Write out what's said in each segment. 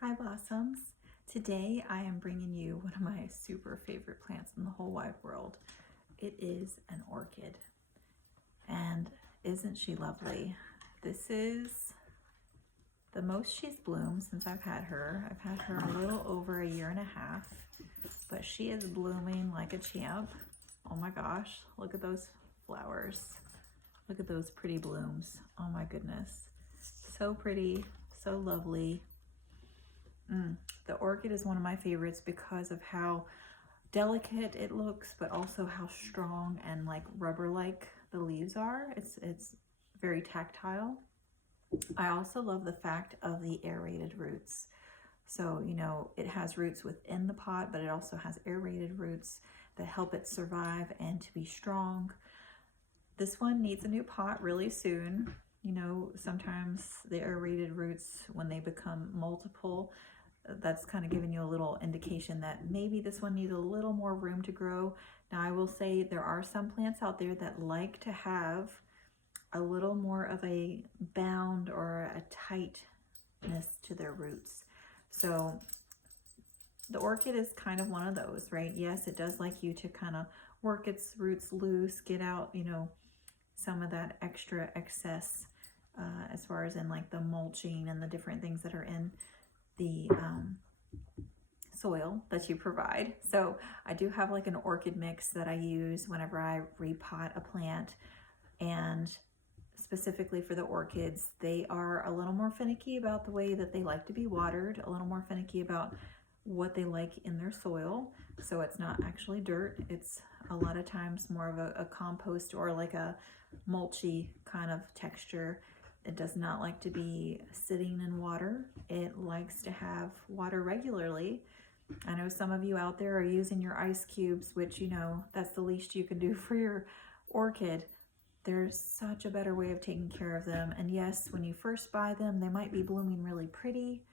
Hi Blossoms! Today I am bringing you one of my super favorite plants in the whole wide world. It is an orchid. And isn't she lovely? This is the most she's bloomed since I've had her. I've had her a little over a year and a half, but she is blooming like a champ. Oh my gosh, look at those flowers. Look at those pretty blooms. Oh my goodness. So pretty, so lovely. The orchid is one of my favorites because of how delicate it looks, but also how strong and like rubber-like the leaves are. It's very tactile. I also love the fact of the aerated roots. So, you know, it has roots within the pot, but it also has aerated roots that help it survive and to be strong. This one needs a new pot really soon. You know, sometimes the aerated roots, when they become multiple, that's kind of giving you a little indication that maybe this one needs a little more room to grow. Now I will say there are some plants out there that like to have a little more of a bound or a tightness to their roots. So the orchid is kind of one of those, right? Yes, it does like you to kind of work its roots loose, get out, you know, some of that extra excess as far as in like the mulching and the different things that are in the soil that you provide. So I do have like an orchid mix that I use whenever I repot a plant, and specifically for the orchids, they are a little more finicky about the way that they like to be watered, a little more finicky about what they like in their soil. So it's not actually dirt, it's a lot of times more of a compost or like a mulchy kind of texture. It does not like to be sitting in water. It likes to have water regularly. I know some of you out there are using your ice cubes, which, you know, that's the least you can do for your orchid. There's such a better way of taking care of them. And yes, when you first buy them, they might be blooming really pretty,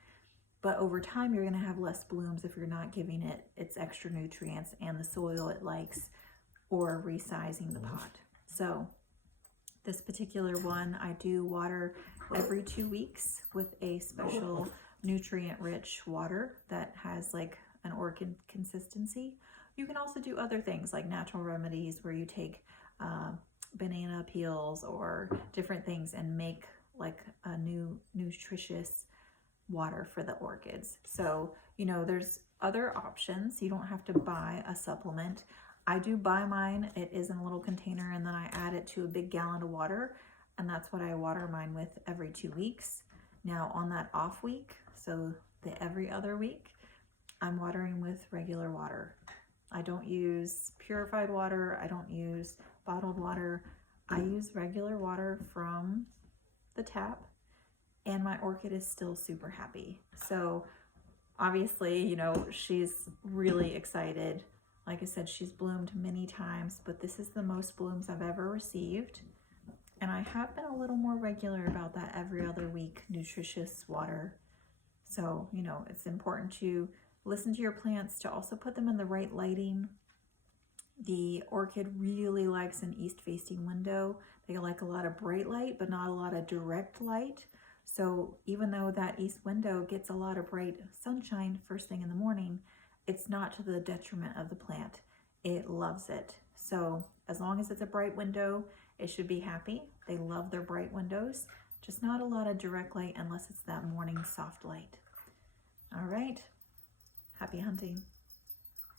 but over time you're going to have less blooms if you're not giving it its extra nutrients and the soil it likes, or resizing the pot. So this particular one I do water every 2 weeks with a special nutrient-rich water that has like an orchid consistency. You can also do other things like natural remedies where you take banana peels or different things and make like a new nutritious water for the orchids. So, you know, there's other options. You don't have to buy a supplement. I do buy mine. It is in a little container, and then I add it to a big gallon of water, and that's what I water mine with every 2 weeks. Now on that off week, so the every other week, I'm watering with regular water. I don't use purified water. I don't use bottled water. I use regular water from the tap, and my orchid is still super happy. So obviously, you know, she's really excited. Like I said, she's bloomed many times, but this is the most blooms I've ever received. And I have been a little more regular about that every other week nutritious water. So, you know, it's important to listen to your plants, to also put them in the right lighting. The orchid really likes an east-facing window. They like a lot of bright light, but not a lot of direct light. So even though that east window gets a lot of bright sunshine first thing in the morning, it's not to the detriment of the plant. It loves it. So as long as it's a bright window, it should be happy. They love their bright windows, just not a lot of direct light unless it's that morning soft light. All right, happy hunting.